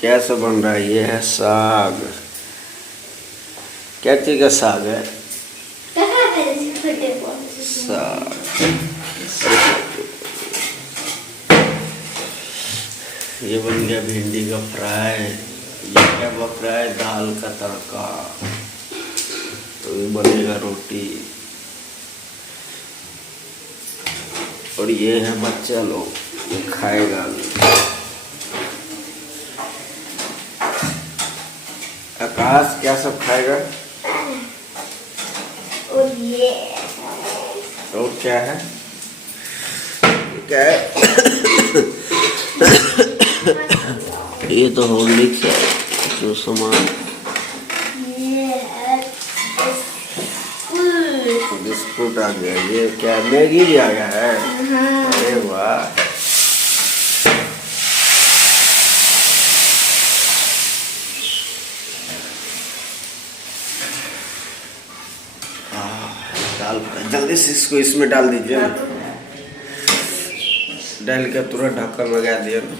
कैसे बन रहा है? ये है साग। क्या चीज का साग है? साग। ये बन गया भिंडी का फ्राई। ये क्या बन रहा है? दाल का तड़का। तो ये बनेगा रोटी। और ये है बच्चा लोग, ये खाएगा। आकाश क्या सब खाएगा? और ये और क्या है? क्या है? ये तो हॉर्लिक्स है जो सामान। बिस्कुट आ गया। ये क्या मैगी भी आ गया है? अरे वाह। दाल जल्दी से इसको इसमें डाल दीजिए ना। डाल के तुरंत ढक्कन लगा दिया ना।